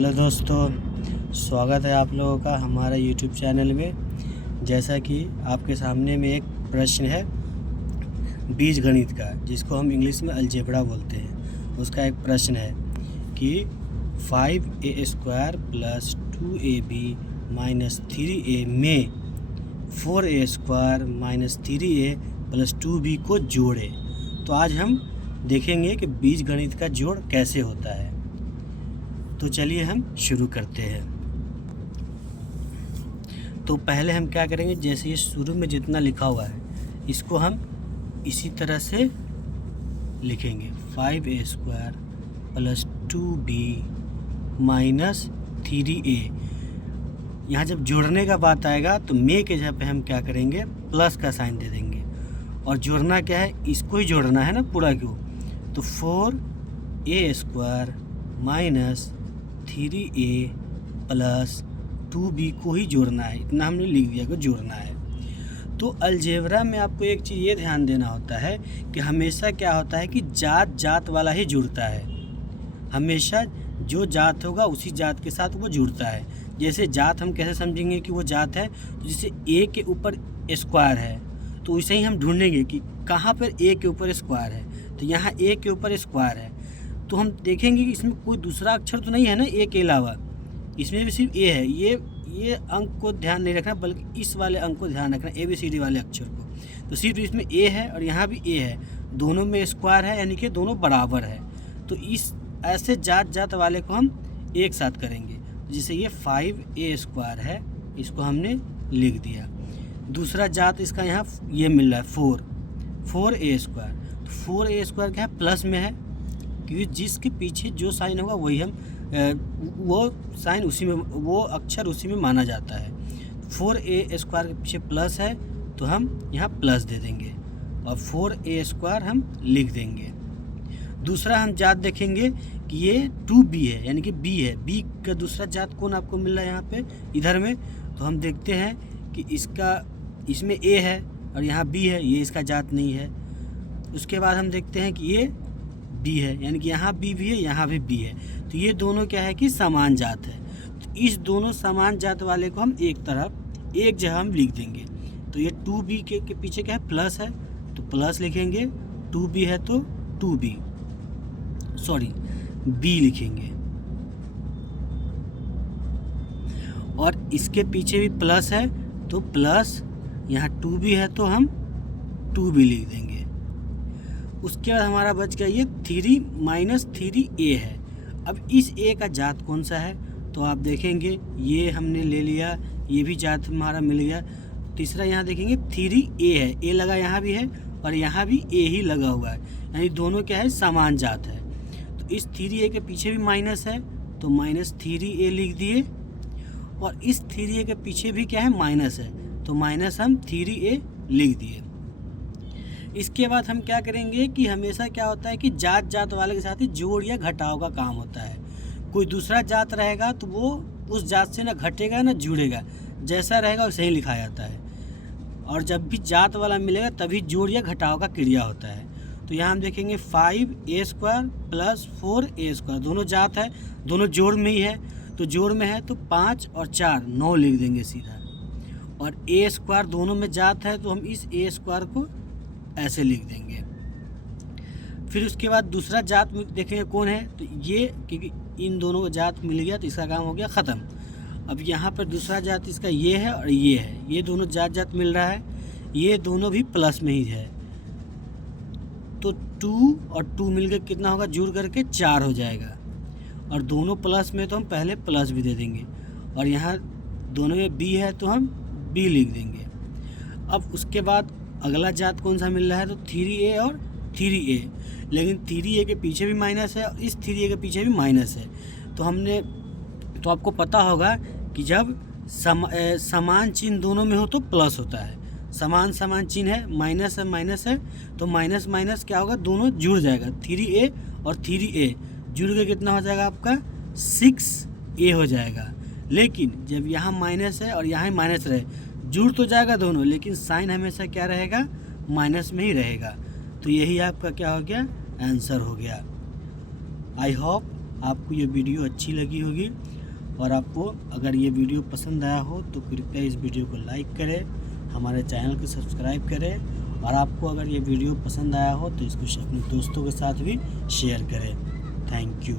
Hello दोस्तों, स्वागत है आप लोगों का हमारा यूट्यूब चैनल में। जैसा कि आपके सामने में एक प्रश्न है बीजगणित का, जिसको हम इंग्लिश में अलजेब्रा बोलते हैं। उसका एक प्रश्न है कि 5a² + 2ab - 3a में 4a² - 3a + 2b को जोड़े। तो आज हम देखेंगे कि बीजगणित का जोड़ कैसे होता है। तो चलिए हम शुरू करते हैं। तो पहले हम क्या करेंगे, जैसे ये शुरू में जितना लिखा हुआ है इसको हम इसी तरह से लिखेंगे। 5a² + 2b - 3a। यहाँ जब जोड़ने का बात आएगा तो में के जगह पे हम क्या करेंगे, प्लस का साइन दे देंगे। और जोड़ना क्या है, इसको ही जोड़ना है ना पूरा क्यों। तो 4a² - 3a + 2b को ही जोड़ना है। इतना हमने लिख दिया कि जोड़ना है। तो अलजेब्रा में आपको एक चीज़ ये ध्यान देना होता है कि हमेशा क्या होता है कि जात जात वाला ही जुड़ता है। हमेशा जो जात होगा उसी जात के साथ वो जुड़ता है। जैसे जात हम कैसे समझेंगे कि वो जात है, तो जैसे ए के ऊपर स्क्वायर है तो वैसे ही हम ढूंढेंगे कि कहाँ पर ए के ऊपर स्क्वायर है। तो यहाँ ए के ऊपर स्क्वायर है तो हम देखेंगे कि इसमें कोई दूसरा अक्षर तो नहीं है ना ए के अलावा, इसमें भी सिर्फ ए है। ये अंक को ध्यान नहीं रखना, बल्कि इस वाले अंक को ध्यान रखना, ABCD वाले अक्षर को। तो सिर्फ इसमें ए है और यहाँ भी ए है, दोनों में स्क्वायर है, यानी कि दोनों बराबर है। तो इस ऐसे जात जात वाले को हम एक साथ करेंगे। जैसे ये 5a² है, इसको हमने लिख दिया। दूसरा जात इसका यहाँ ये मिल रहा है 4a²। तो 4a² क्या है, प्लस में है, क्योंकि जिसके पीछे जो साइन होगा वही हम वो साइन उसी में, वो अक्षर उसी में माना जाता है। 4a² के पीछे प्लस है तो हम यहाँ प्लस दे देंगे और 4a² हम लिख देंगे। दूसरा हम जात देखेंगे कि ये 2b है, यानी कि b है। b का दूसरा जात कौन आपको मिल रहा है यहाँ पे इधर में। तो हम देखते हैं कि इसमें a है और यहाँ b है, ये इसका जात नहीं है। उसके बाद हम देखते हैं कि ये b है, यानी कि यहाँ b भी है, यहाँ भी b है। तो ये दोनों क्या है कि समान जात है। तो इस दोनों समान जात वाले को हम एक तरफ एक जगह हम लिख देंगे। तो ये 2b के पीछे क्या है, प्लस है तो प्लस लिखेंगे, 2b है तो 2b b लिखेंगे। और इसके पीछे भी प्लस है तो प्लस, यहाँ 2b है तो हम 2b लिख देंगे। उसके बाद हमारा बच गया ये 3 - 3a है। अब इस a का जात कौन सा है, तो आप देखेंगे ये हमने ले लिया, ये भी जात हमारा मिल गया। तीसरा यहाँ देखेंगे 3a है, a लगा यहाँ भी है और यहाँ भी a ही लगा हुआ है, यानी दोनों क्या है, समान जात है। तो इस 3a के पीछे भी माइनस है तो -3a लिख दिए। और इस 3a के पीछे भी क्या है, माइनस है तो माइनस हम 3a लिख दिए। इसके बाद हम क्या करेंगे कि हमेशा क्या होता है कि जात जात वाले के साथ ही जोड़ या घटाव का काम होता है। कोई दूसरा जात रहेगा तो वो उस जात से ना घटेगा ना जुड़ेगा, जैसा रहेगा वैसे ही लिखा जाता है। और जब भी जात वाला मिलेगा तभी जोड़ या घटाव का क्रिया होता है। तो यहाँ हम देखेंगे 5a² + 4a², दोनों जात है, दोनों जोड़ में ही है। तो जोड़ में है तो 5 और 4 9 लिख देंगे सीधा। और a² दोनों में जात है तो हम इस a² को ऐसे लिख देंगे। फिर उसके बाद दूसरा जात देखेंगे कौन है, तो ये, क्योंकि इन दोनों को जात मिल गया तो इसका काम हो गया ख़त्म। अब यहाँ पर दूसरा जात इसका ये है और ये है, ये दोनों जात मिल रहा है, ये दोनों भी प्लस में ही है। तो 2 और 2 मिलकर कितना होगा, जुड़ करके 4 हो जाएगा। और दोनों प्लस में तो हम पहले प्लस भी दे देंगे। और यहाँ दोनों में b है तो हम b लिख देंगे। अब उसके बाद अगला जात कौन सा मिल रहा है, तो 3a और 3a, लेकिन 3a के पीछे भी माइनस है और इस 3a के पीछे भी माइनस है। तो आपको पता होगा कि जब समान चिन्ह दोनों में हो तो प्लस होता है, समान चिन्ह है, माइनस है तो माइनस माइनस क्या होगा, दोनों जुड़ जाएगा। 3a और 3a जुड़ के कितना हो जाएगा आपका, 6a हो जाएगा। लेकिन जब यहाँ माइनस है और यहाँ माइनस रहे, जुड़ तो जाएगा दोनों, लेकिन साइन हमेशा क्या रहेगा, माइनस में ही रहेगा। तो यही आपका क्या हो गया, आंसर हो गया। आई होप आपको ये वीडियो अच्छी लगी होगी, और आपको अगर ये वीडियो पसंद आया हो तो कृपया इस वीडियो को लाइक करें, हमारे चैनल को सब्सक्राइब करें, और आपको अगर ये वीडियो पसंद आया हो तो इसको अपने दोस्तों के साथ भी शेयर करें। Thank you.